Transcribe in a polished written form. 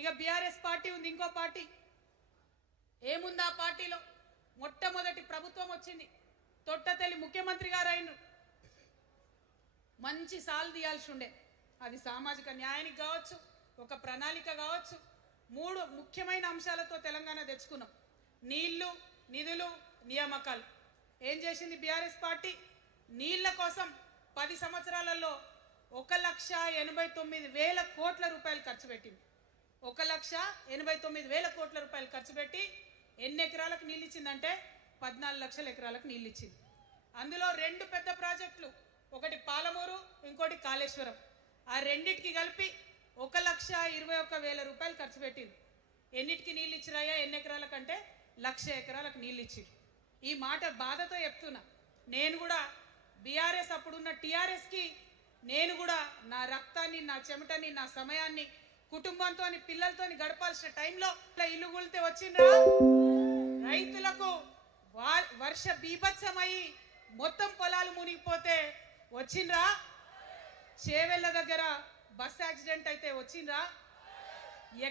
ఇక BRS party ఉంది, ఇంకో పార్టీ ఏముంది ఆ పార్టీలో? మొట్టమొదటి ప్రభుత్వం వచ్చింది, తొట్టతల్లి ముఖ్యమంత్రి గారు అయినరు. మంచి సాలు తీయాల్సి ఉండే, అది సామాజిక న్యాయానికి కావచ్చు, ఒక ప్రణాళిక కావచ్చు. 3 ముఖ్యమైన అంశాలతో తెలంగాణ తెచ్చుకున్నాం: నీళ్లు, నిధులు, నియామకాలు. ఏం చేసింది బీఆర్ఎస్ పార్టీ? నీళ్ల కోసం 10 సంవత్సరాలలో 1,89,000 కోట్ల రూపాయలు ఖర్చు పెట్టింది. 1,89,000 కోట్ల రూపాయలు ఖర్చు పెట్టి ఎన్ని ఎకరాలకు నీళ్ళు ఇచ్చిందంటే 14 లక్షల ఎకరాలకు నీళ్ళు ఇచ్చింది. అందులో 2 పెద్ద ప్రాజెక్టులు, ఒకటి పాలమూరు, ఇంకోటి కాళేశ్వరం. ఆ రెండింటికి కలిపి 1,21,000 రూపాయలు ఖర్చు పెట్టింది. ఎన్నిటికి నీళ్ళు ఇచ్చిరాయా? ఎన్ని ఎకరాలకంటే 1,00,000 ఎకరాలకు నీళ్ళు ఇచ్చింది. ఈ మాట బాధతో చెప్తున్నా. నేను కూడా బీఆర్ఎస్ అప్పుడున్న టీఆర్ఎస్కి నేను కూడా నా రక్తాన్ని, నా చెమటని, నా సమయాన్ని కుటుంబంతో పిల్లలతో గడపాల్సిన టైంలో ఇల్లు కూలితే వచ్చిండ్రా? రైతులకు వర్ష బీభత్సమై మొత్తం పొలాలు మునిగిపోతే వచ్చిండ్రా? చేవెళ్ళ దగ్గర బస్ యాక్సిడెంట్ అయితే వచ్చిండ్రా?